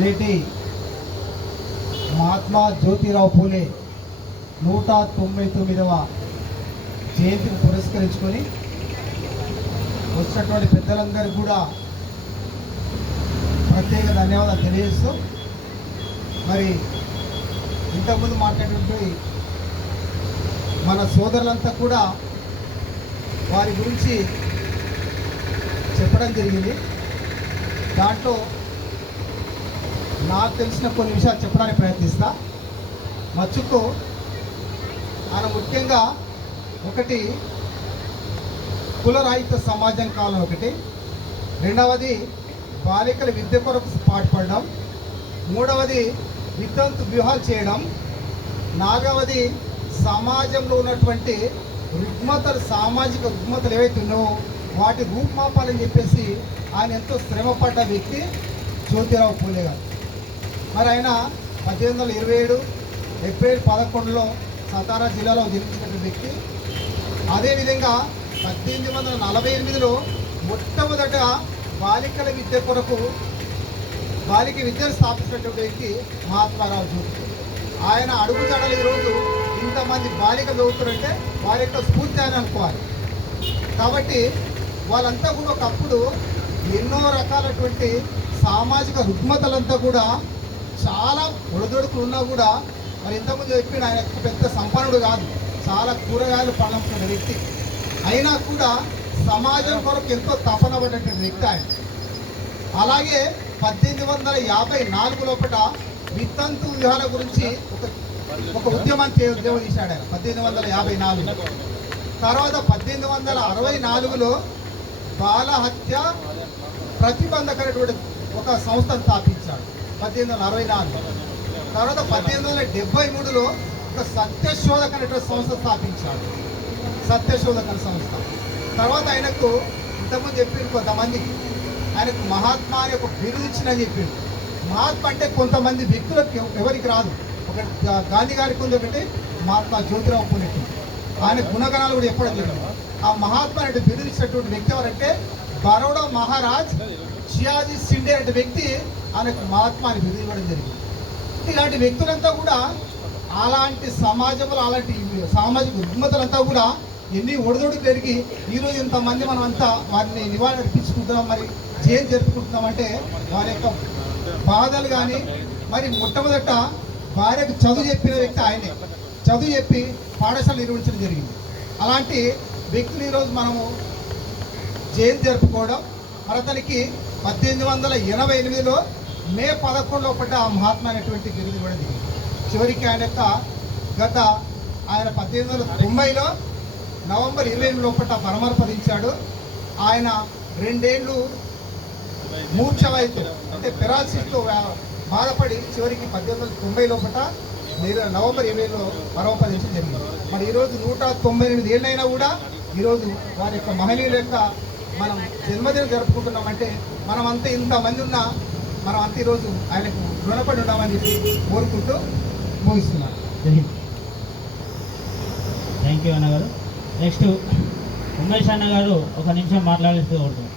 నేటి మహాత్మా జ్యోతిరావు పూలే 199వ జయంతిని పురస్కరించుకొని వచ్చినటువంటి పెద్దలందరికీ కూడా ప్రత్యేక ధన్యవాదాలు తెలియజేస్తూ, మరి ఇంతకుముందు మాట్లాడినటువంటి మన సోదరులంతా కూడా వారి గురించి చెప్పడం జరిగింది. దాంట్లో నాకు తెలిసిన కొన్ని విషయాలు చెప్పడానికి ప్రయత్నిస్తా. మచ్చుకు ఆయన ముఖ్యంగా ఒకటి కులరహిత సమాజం కాలం, ఒకటి రెండవది బాలికల విద్య కొరకు పాటుపడడం, మూడవది వితంతు వివాహాలు చేయడం, నాలుగవది సమాజంలో ఉన్నటువంటి రుగ్మతలు, సామాజిక రుగ్మతలు ఏవైతే ఉన్నాయో వాటి రూపుమాపాలని చెప్పేసి ఆయన ఎంతో శ్రమపడ్డ వ్యక్తి జ్యోతిరావు పూలే గారు. మరి ఆయన 1827 ఏప్రిల్ 11 సతారా జిల్లాలో జన్మించిన వ్యక్తి. అదేవిధంగా 1848లో మొట్టమొదట బాలికల విద్య కొరకు బాలిక విద్యను స్థాపించినటువంటి వ్యక్తి మహాత్మారావు జ్యోతి. ఆయన అడుగుజాడలు ఈరోజు ఇంతమంది బాలికలు చదువుతారంటే వారి యొక్క స్ఫూర్తి అని అనుకోవాలి. కాబట్టి వాళ్ళంతా కూడా ఒకప్పుడు ఎన్నో రకాలటువంటి సామాజిక రుగ్మతలంతా కూడా చాలా ఒడిదొడుకులు ఉన్నా కూడా, మరి ఇంతకుముందు చెప్పిన ఆయన పెద్ద సంపన్నుడు కాదు, చాలా కూరగాయలు పండించిన వ్యక్తి అయినా కూడా సమాజం కొరకు ఎంతో తపన పడినటువంటి వ్యక్తి ఆయన. అలాగే 1854 లోపల వితంతు వివాహాల గురించి ఒక ఉద్యమాన్ని తీశాడు ఆయన 1854. తర్వాత 1864లో బాల హత్య ప్రతిబంధకమైనటువంటి ఒక సంస్థను స్థాపించాడు 1864. తర్వాత 1873లో ఒక సత్యశోధక అనేటువంటి సంస్థ స్థాపించాడు, సత్యశోధక సంస్థ. తర్వాత ఆయనకు ఇంతకుముందు చెప్పిండు కొంతమందికి, ఆయనకు మహాత్మా అని ఒక బిరుదు ఇచ్చిందని చెప్పిండు. మహాత్మా అంటే కొంతమంది వ్యక్తులకు ఎవరికి రాదు. ఒకటి గాంధీ గారికి ఉంది, ఒకటి మహాత్మా జ్యోతిరావు పూలేకి. ఆయన గుణగణాలు కూడా చెప్పడం జరిగింది. ఆ మహాత్మా అంటే బిరుదు ఇచ్చినటువంటి వ్యక్తి ఎవరంటే బరోడా మహారాజ్ షియాజీ షిండే అనే వ్యక్తి ఆయనకు మహాత్మా అని బిరుదు ఇవ్వడం జరిగింది. ఇలాంటి వ్యక్తులంతా కూడా అలాంటి సమాజంలో అలాంటి సామాజిక రుగ్మతలంతా కూడా ఎన్ని ఒడిదొడుకు పెరిగి ఈరోజు ఇంతమంది మనం అంతా వారిని నివారణ అర్పించుకుంటున్నాం, మరి జయంతి జరుపుకుంటున్నామంటే వారి యొక్క బాధలు కానీ, మరి మొట్టమొదట భార్యకు చదువు చెప్పిన వ్యక్తి ఆయనే. చదువు చెప్పి పాఠశాల నిర్వహించడం జరిగింది. అలాంటి వ్యక్తులు ఈరోజు మనము జయంతి జరుపుకోవడం. మరి అతనికి 1888లో మే 11 లోపల ఆ మహాత్మా అనేటువంటి బిరుదు ఇవ్వడం జరిగింది. చివరికి ఆయన యొక్క ఆయన 1890లో నవంబర్ 28 లోపల పరమర్పదించాడు. ఆయన 2 ఏళ్ళు మూర్ఛ వైద్యం అంటే పెరాలసిస్తో బాధపడి చివరికి 1890 లోపల నవంబర్ 20లో పరమపదించడం జరిగింది. మరి ఈరోజు 198 ఏళ్ళైనా కూడా ఈరోజు వారి యొక్క మహనీయుల యొక్క మనం జన్మదినం జరుపుకుంటున్నామంటే మనమంతా ఇంతమంది ఉన్నా మనం అంత ఈరోజు ఆయనకు రుణపడి ఉన్నామని చెప్పి కోరుకుంటూ ముగిస్తున్నాను. థ్యాంక్ యూ అన్నగారు. నెక్స్ట్ ఉమేష్ అన్నగారు ఒక నిమిషం మాట్లాడుతూ ఉంటుంది.